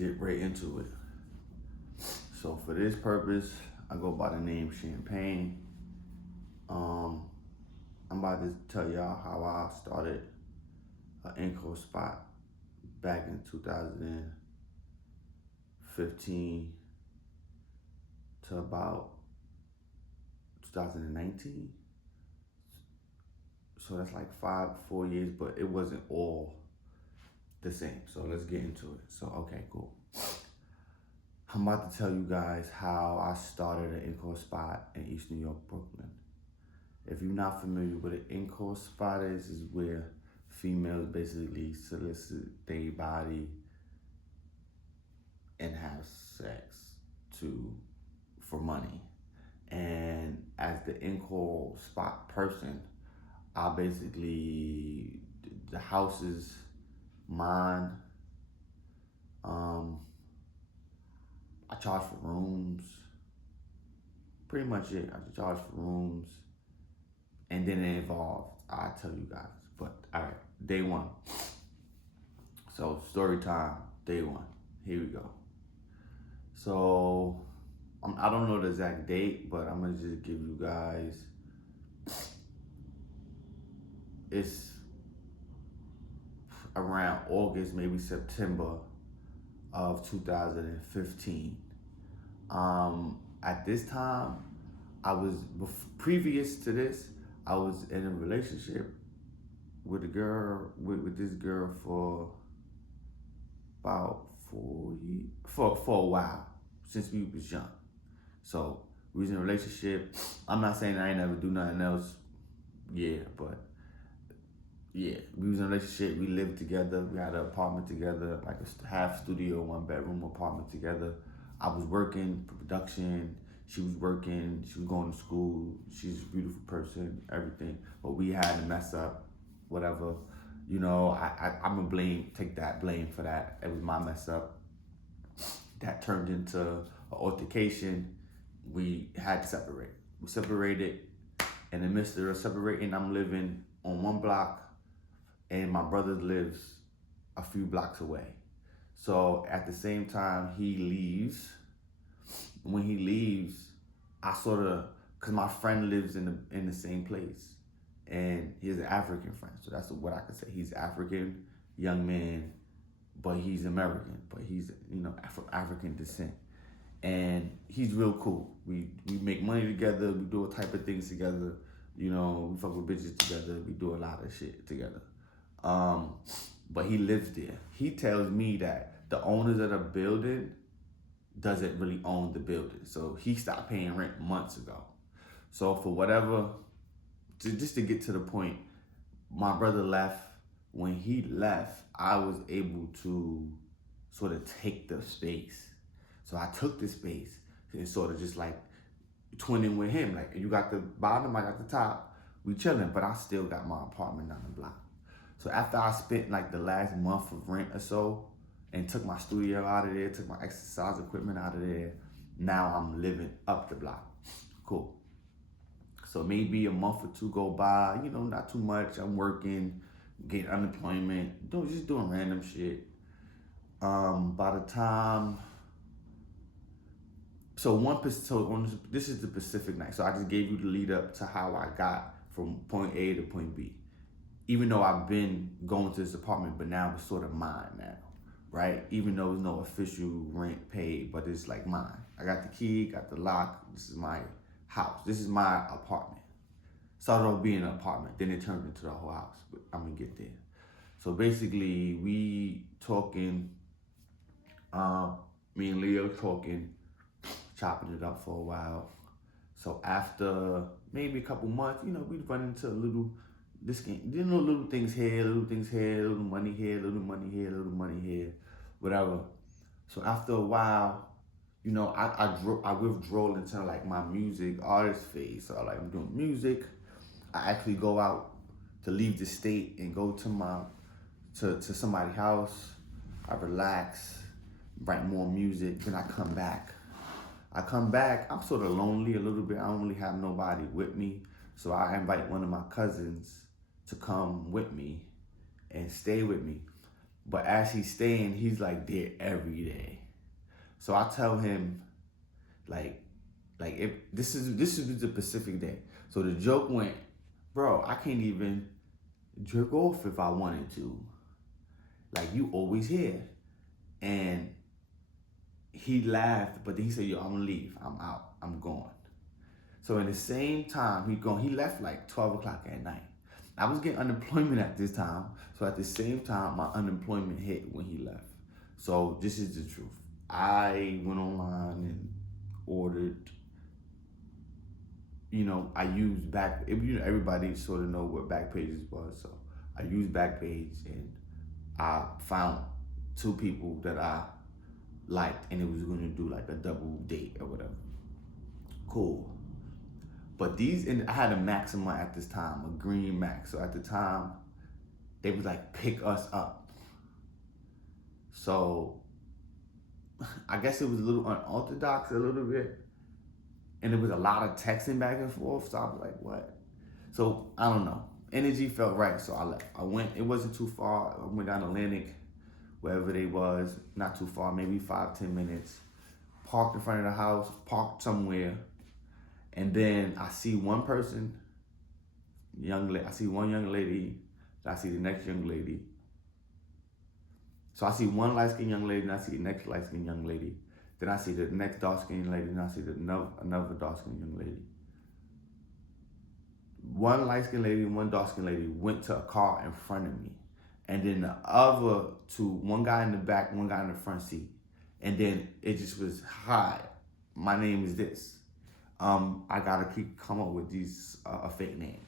get right into it. So for this purpose, I go by the name Champagne. Um, I'm about to tell y'all how I started an Encore spot back in 2015 to about 2019. So that's like 4 years, but it wasn't all the same. So let's get into it. So, okay, cool. I'm about to tell you guys how I started an Encore spot in East New York, Brooklyn. If you're not familiar with an Encore spot is where females basically solicit their body and have sex for money. And as the Encore spot person, I basically, the house is mine. I charge for rooms. Pretty much it. I charge for rooms. And then it evolved. I'll tell you guys. But all right, day one. So story time, day one. Here we go. So I don't know the exact date, but I'm gonna just give you guys. It's around August, maybe September of 2015. At this time, previous to this, I was in a relationship with this girl for about 4 years, for a while, since we was young. So we was in a relationship. I'm not saying I ain't never do nothing else. Yeah, but yeah, we was in a relationship. We lived together. We had an apartment together, like a half studio, 1-bedroom apartment together. I was working for production. She was working. She was going to school. She's a beautiful person, everything. But we had to mess up, whatever. You know, I'm gonna take that blame for that. It was my mess up. That turned into an altercation. We had to separate. We separated. In the midst of us separating, I'm living on one block, and my brother lives a few blocks away. So at the same time he leaves, when he leaves, I sort of, cause my friend lives in the same place, and he's an African friend. So that's what I could say. He's African, young man, but he's American, but he's, from African descent. And he's real cool. We make money together, we do all type of things together, we fuck with bitches together, we do a lot of shit together. But he lives there. He tells me that the owners of the building doesn't really own the building. So he stopped paying rent months ago. So for whatever, just to get to the point, my brother left. When he left, I was able to sort of take the space. So I took the space and sort of just like twinning with him. Like, you got the bottom, I got the top. We chilling, but I still got my apartment down the block. So after I spent like the last month of rent or so and took my studio out of there, took my exercise equipment out of there, now I'm living up the block. Cool. So maybe a month or two go by, not too much. I'm working, getting unemployment, just doing random shit. By the time, this is the Pacific night. So I just gave you the lead up to how I got from point A to point B. Even though I've been going to this apartment, but now it's sort of mine now, right? Even though there's no official rent paid, but it's like mine. I got the key, got the lock. This is my house. This is my apartment. Started off being an apartment, then it turned into the whole house, but I'm gonna get there. So basically, we talking, me and Leo talking, chopping it up for a while. So after maybe a couple months, we'd run into little things here, little money here, little money here, little money here, whatever. So after a while, I withdraw into like my music artist phase. So like I'm doing music. I actually go out to leave the state and go to somebody's house. I relax, write more music, then I come back. I'm sort of lonely a little bit. I don't really have nobody with me. So I invite one of my cousins to come with me and stay with me. But as he's staying, he's like there every day. So I tell him, like, if this is the Pacific Day. So the joke went, bro, I can't even jerk off if I wanted to. Like, you always here. And he laughed, but then he said, yo, I'm gonna leave. I'm out. I'm gone. So in the same time, he left like 12 o'clock at night. I was getting unemployment at this time. So at the same time, my unemployment hit when he left. So this is the truth. I went online and ordered, I used everybody sort of know what Backpages was. So I used Backpage and I found two people that I liked and it was going to do like a double date or whatever. Cool. But I had a Maxima at this time, a green Max. So at the time, they would like pick us up. So I guess it was a little unorthodox a little bit. And there was a lot of texting back and forth. So I was like, what? So I don't know. Energy felt right. So I left. I went, it wasn't too far. I went down Atlantic, wherever they was, not too far, maybe 5-10 minutes. Parked in front of the house, parked somewhere. And then I see one person, I see one young lady, I see the next young lady. So I see one light-skinned young lady, and I see the next light-skinned young lady. Then I see the next dark-skinned lady, and I see another dark-skinned young lady. One light-skinned lady and one dark-skinned lady went to a car in front of me. And then the other two, one guy in the back, one guy in the front seat. And then it just was, hi, my name is this. I gotta come up with these a fake name.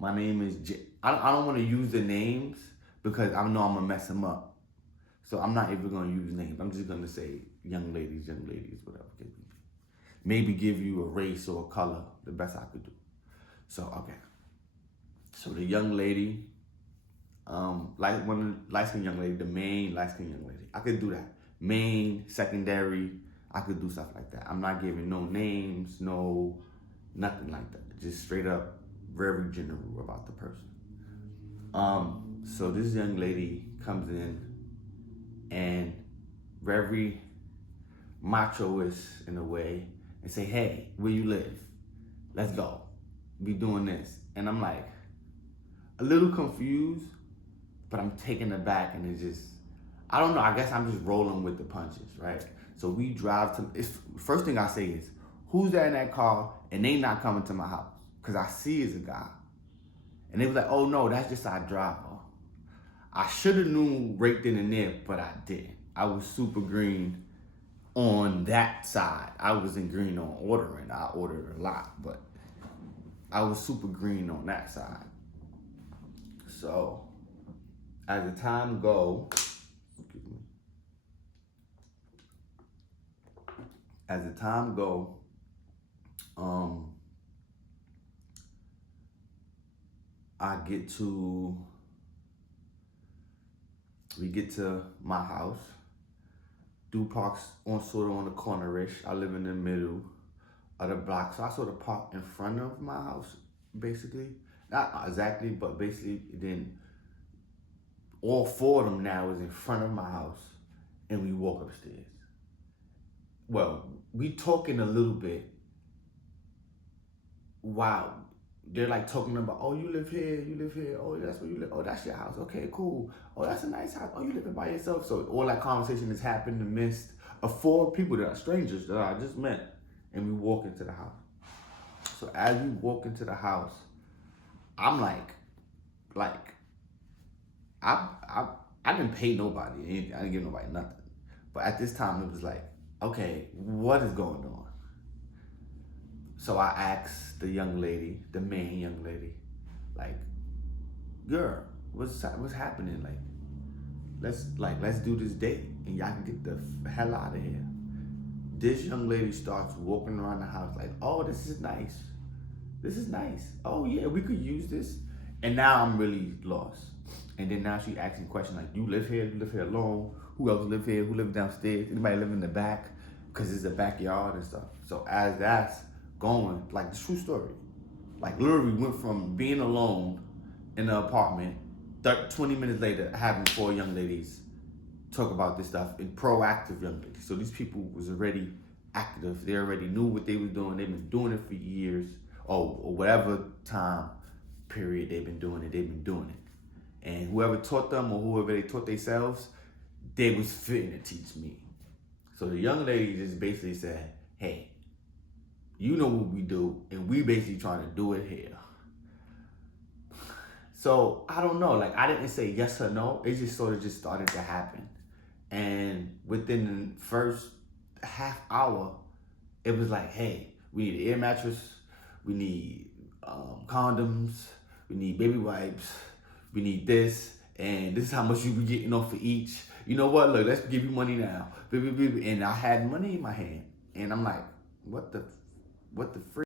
My name is I don't want to use the names because I know I'm gonna mess them up. So I'm not even gonna use names. I'm just gonna say young ladies, whatever. Maybe give you a race or a color, the best I could do. So okay. So the young lady, light-skinned young lady, the main light-skinned young lady. I could do that. Main, secondary. I could do stuff like that. I'm not giving no names, no nothing like that. Just straight up, very general about the person. So this young lady comes in and very macho-ish in a way and say, hey, where you live? Let's go. We doing this. And I'm like, a little confused, but I'm taken aback and I don't know, I guess I'm just rolling with the punches, right? So we drive first thing I say is, who's there in that car? And they not coming to my house. Because I see it's a guy. And they was like, oh no, that's just our driver. I should have known right then and there, but I didn't. I was super green on that side. I wasn't green on ordering. I ordered a lot, but I was super green on that side. So as the time go, we get to my house. Dude parks sort of on the corner-ish. I live in the middle of the block. So I sort of park in front of my house, basically. Not exactly, but basically then all four of them now is in front of my house and we walk upstairs. Well, we talking a little bit while they're like talking about, oh, you live here, oh, that's where you live, oh, that's your house, okay, cool, oh, that's a nice house, oh, you living by yourself. So all that conversation has happened in the midst of four people that are strangers that I just met, and we walk into the house. So as we walk into the house, I'm like, I didn't pay nobody, I didn't give nobody nothing. But at this time, it was like, okay, what is going on? So I asked the young lady, the main young lady, like, girl, what's happening? Let's do this date and y'all can get the hell out of here. This young lady starts walking around the house like, oh, this is nice. This is nice. Oh yeah, we could use this. And now I'm really lost. And then now she asking questions like, you live here alone? Who else live here? Who live downstairs? Anybody live in the back? Because it's a backyard and stuff. So as that's going, like the true story, like literally went from being alone in the apartment 20 minutes later, having 4 young ladies talk about this stuff, and proactive young ladies. So these people was already active. They already knew what they was doing. They've been doing it for years, or whatever time period they've been doing it. They've been doing it. And whoever taught them or whoever they taught themselves, they was fitting to teach me. So the young lady just basically said, hey, you know what we do, and we basically trying to do it here. So I don't know, like I didn't say yes or no. It just sort of just started to happen. And within the first half hour, it was like, hey, we need an air mattress, we need condoms, we need baby wipes, we need this, and this is how much you be getting off for each. You know what? Look, let's give you money now. And I had money in my hand, and I'm like, what the freak?